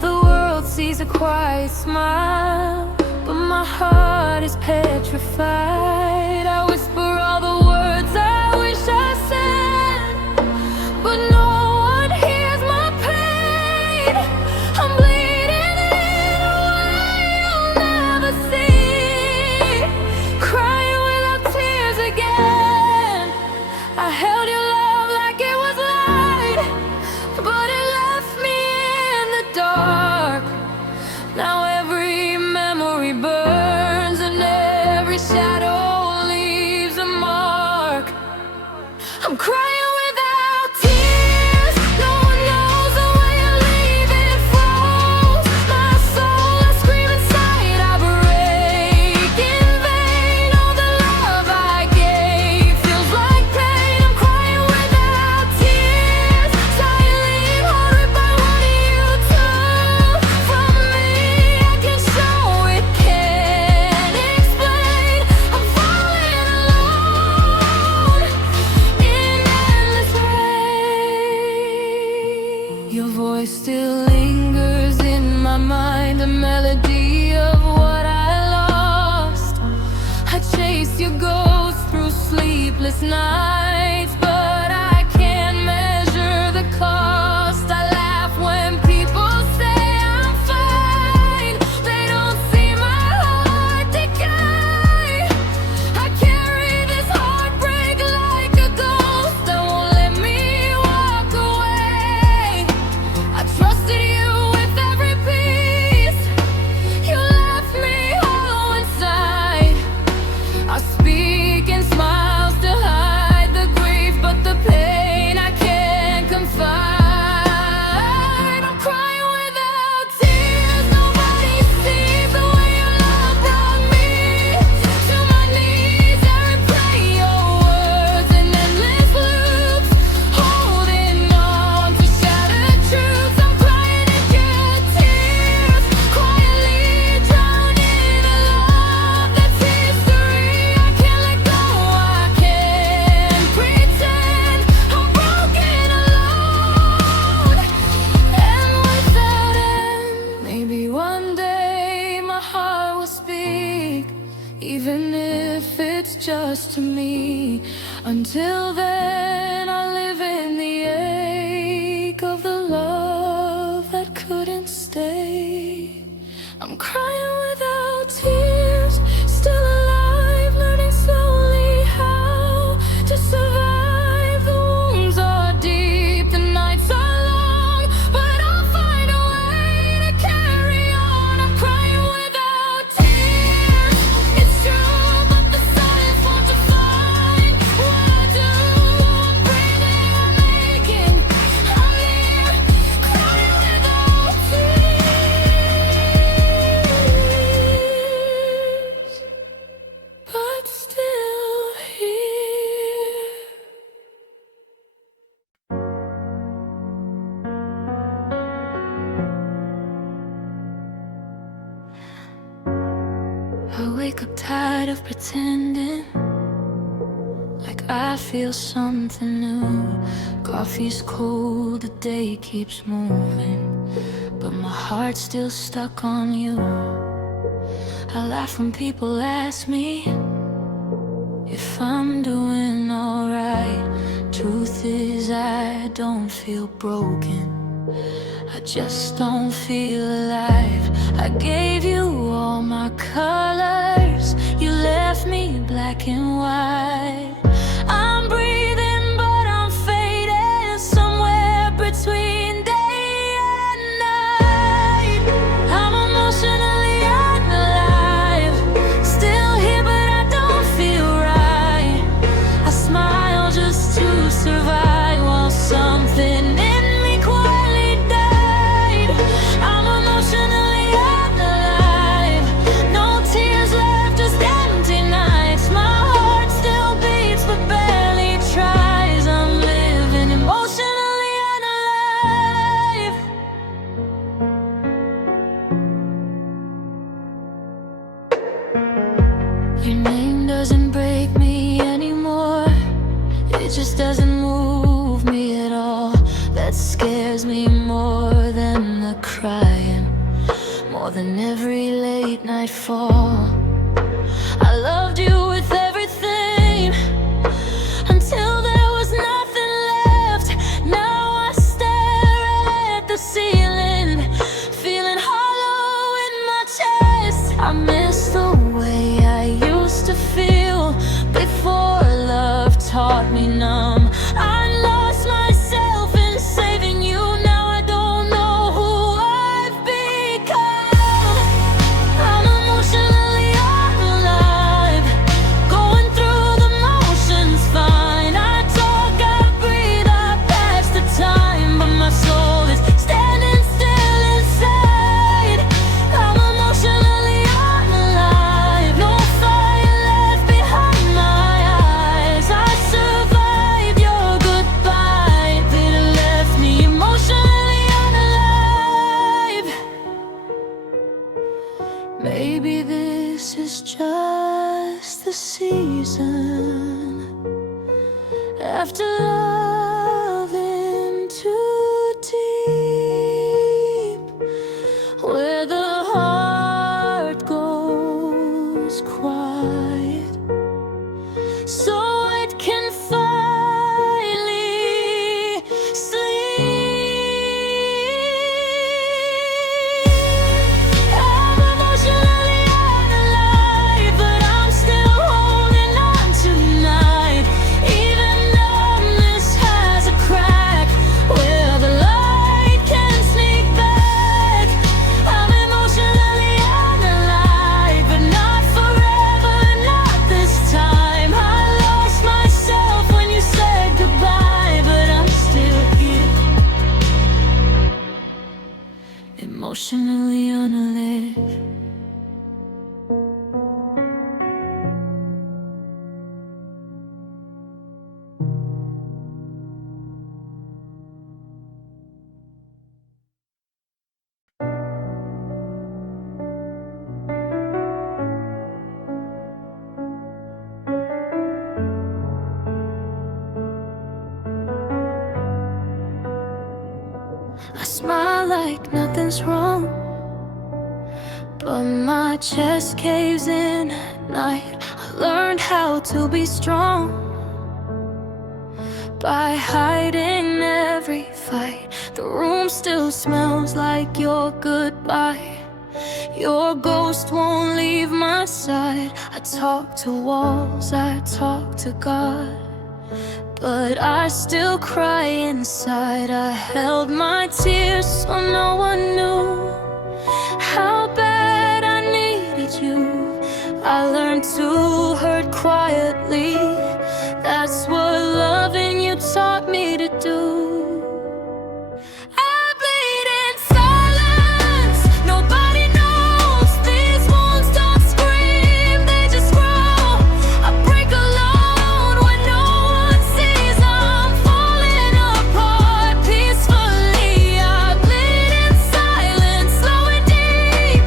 The world sees a quiet smile, but my heart is petrified. I whisper all the words I wish I said, but no one hears my pain. I'm bleeding in a way you'll never see, crying without tears again. I held your love like it was light, but it left me in the dark. Now every memory burns and every shadow leaves a mark. I'm crying without tears, no one knows the way I leave it froze. My soul, I scream inside, I break in vain. All the love I gave feels like pain. I'm crying without tears, silently haunted by what you took from me. I can show it, can't explain. I'm falling alone in endless rain. Your voice still lingers in my mind, a melody of what I lost. I chase your ghost through sleepless nights, but I can't measure the cost. I laugh when people say I'm fine. They don't see my heart decay. I carry this heartbreak like a ghost that won't let me walk away. I trusted you with every piece. You left me hollow inside. I speak in smiles to hide the even if it's just to me. Until then, I live in the ache of the love that couldn't stay. I'm crying without tears, still alive, learning slowly how to survive. The wounds are deep, the nights are long, but I'll find a way to carry on. I'm crying without tears, it's true, but the silence won't define what I do. I'm breathing, I'm making, I'm here, crying without tears, but still here. I wake up tired of pretending like I feel something new. Coffee's cold, the day keeps moving, but my heart's still stuck on you. I laugh when people ask me if I'm doing alright. Truth is, I don't feel broken, I just don't feel alive. I gave you all my colors, you left me black and white. I'm breathing, but I'm fading somewhere between day and night. I'm emotionally alive, still here, but I don't feel right. I smile just to survive while something in me quietly died. I'm emotionally alive, no tears left, just empty nights. My heart still beats but barely tries. I'm living emotionally unalive. Your name doesn't break me anymore, it just doesn't move me at all. That scares me more than the crying, more than every late night fall. I loved you with everything until there was nothing left. Now I stare at the ceiling, feeling hollow in my chest. I miss the way I used to feel before love taught me numb. I lost myself in saving you, now I don't know who I've become. I'm emotionally alive, going through the motions fine. I talk, I breathe, I pass the time, but my soul is standing still inside. I'm emotionally alive, no fire left behind my eyes. I survived your goodbye, but it left me emotionally unalive. Maybe this is just the season after loving too deep, where the heart goes quiet, so it can finally sleep. I'm emotionally unalive, but I'm still holding on tonight. Even numbness has a crack where the light can sneak back. I'm emotionally unalive, but not forever, not this time. I lost myself when you said goodbye, but I'm still here, emotionally unalive. I smile like nothing's wrong, but my chest caves in at night. I learned how to be strong by hiding every fight. The room still smells like your goodbye. Your ghost won't leave my side. I talk to walls, I talk to God, but I still cry inside. I held my tears so no one knew how bad I needed you. I learned to hurt quietly. That's what loving you taught me to do. I bleed in silence. Nobody knows. These wounds don't scream, they just grow. I break alone when no one sees. I'm falling apart peacefully. I bleed in silence, slow and deep,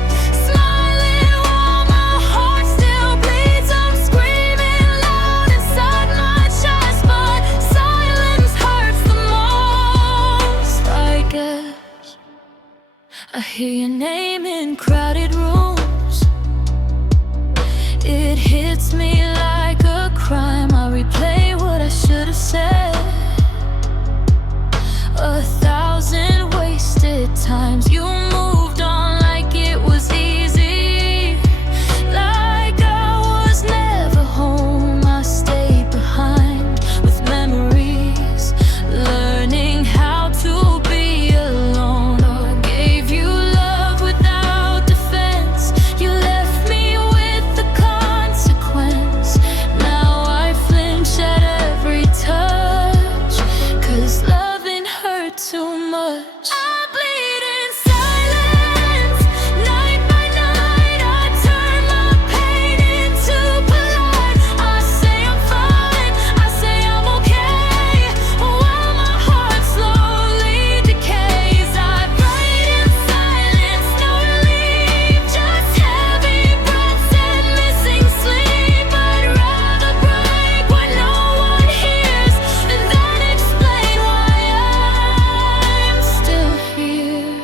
smiling while my heart still bleeds. I'm screaming loud inside my chest, but silence hurts the most, I guess. I hear your name in crowded rooms. It hits me like a crime. I replay what I should have said 1,000 wasted times. You moved on like it was easy, like I was never home. I stayed behind with memories, learning how to be alone. I gave you love without defense. You left me with the consequence. Now I flinch at every touch, 'cause loving hurt too much. I bleed in silence, night by night. I turn my pain into polite. I say I'm fine, I say I'm okay, while my heart slowly decays. I write in silence, no relief, just heavy breaths and missing sleep. I'd rather break when no one hears than explain why I'm still here.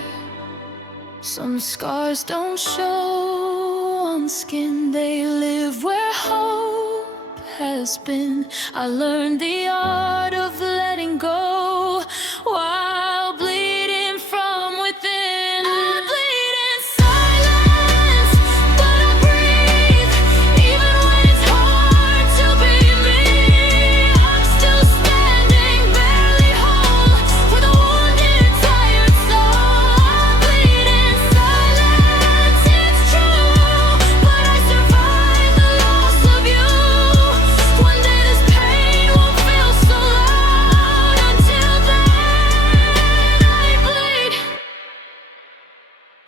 Some scars don't show on skin, they live where hope has been. I learned the art of letting go while bleeding from within. I bleed in silence, but I breathe, even when it's hard to be me. I'm still standing, barely whole, with a wounded, tired soul. I bleed in silence, it's true, but I survived the loss of you. One day this pain won't feel so loud. Until then, I bleed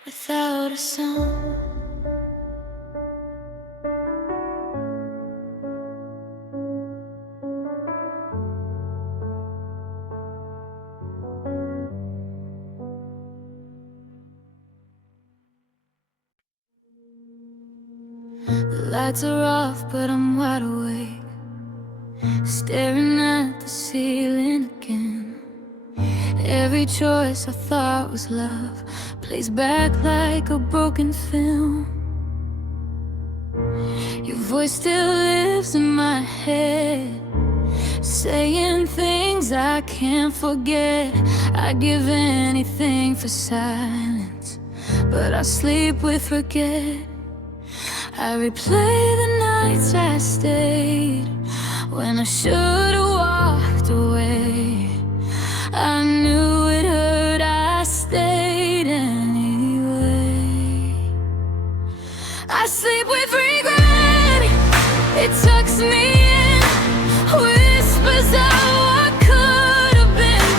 without a sound. The lights are off, but I'm wide awake, staring at the ceiling again. Every choice I thought was love plays back like a broken film. Your voice still lives in my head, saying things I can't forget. I'd give anything for silence, but I sleep with regret. I replay the nights I stayed when I should've walked away. I knew it hurt, I stayed anyway. I sleep with regret, it tucks me in, whispers how I could have been.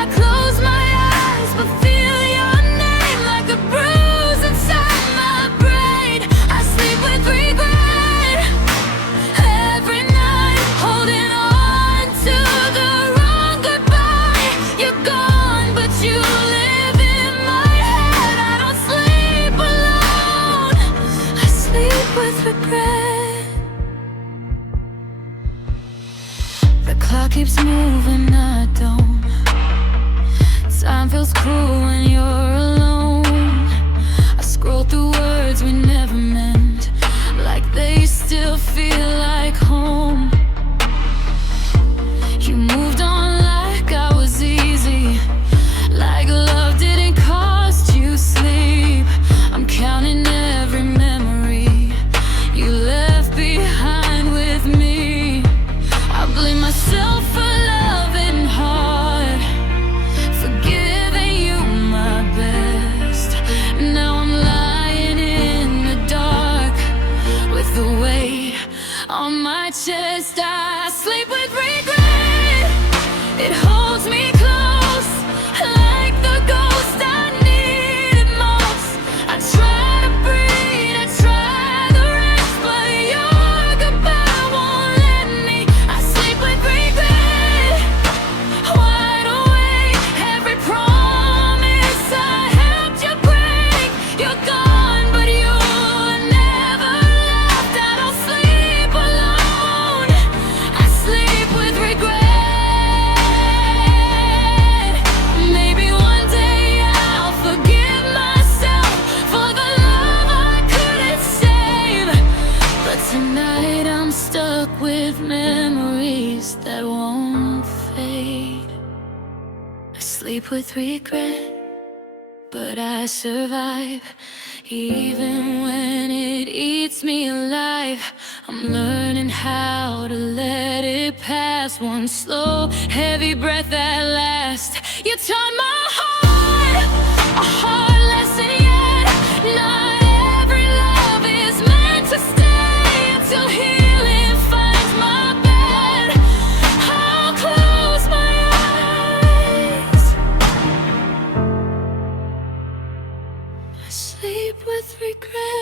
I close my eyes but feel your name like a bruise inside my brain. I sleep with regret every night, holding on to the wrong goodbye. You're gone, but you live in my head. I don't sleep alone, I sleep with regret. The clock keeps moving, I don't. Time feels cruel when you're alone. I scroll through words we never met. chest. I sleep with regret. It holds me close, like the ghost I needed most. I try to breathe, I try the rest, but your goodbye won't let me. I sleep with regret, wide awake. Every promise I helped you break. You're gone, but you were never left. I don't sleep alone, I sleep with regret. Maybe one day I'll forgive myself for the love I couldn't save, but tonight I'm stuck with memories that won't fade. I sleep with regret, but I survive. Even when it eats me alive, I'm learning how to let it pass. One slow, heavy breath at last. You taught my heart a hard lesson yet. Not every love is meant to stay. Until healing finds my bed, I'll close my eyes. I sleep with regret.